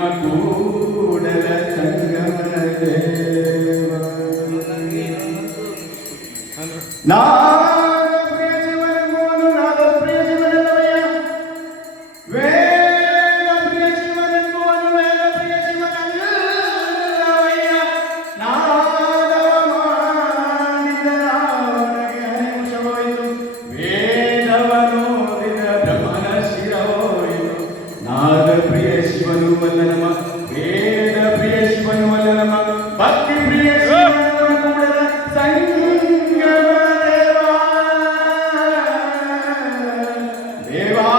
ನಮ್ಮ ಕೂಡಲ ಸಂಗಮನ ದೇವ ನಾದ ಪ್ರಿಯ ಶಿವನೆಂಬುವನು ನಾದ ಪ್ರಿಯ ಶಿವನಲ್ಲವಯ್ಯ ವೇದ ಪ್ರಿಯ ಶಿವನೆಂಬುವನು ವೇದ ಪ್ರಿಯ ಶಿವನಲ್ಲವಯ್ಯ ನಾದವ ಮಾಡಿದ ರಾವಣಗೆ ಹನಿಮುಷವಾಯಿತು ವೇದವನು ಓದಿದ ಬ್ರಹ್ಮನ ಶಿರವಾಯಿತು ನಾದ ಪ್ರಿಯ ಶಿವನು ಅಲ್ಲ ನಮ್ಮ ವೇದ ಪ್ರಿಯ ಶಿವನು ಅಲ್ಲ ನಮ್ಮ ಭಕ್ತಿ ಪ್ರಿಯ ಶಿವನ ಕೂಡಲ ಸಂಗಮ ದೇವಾ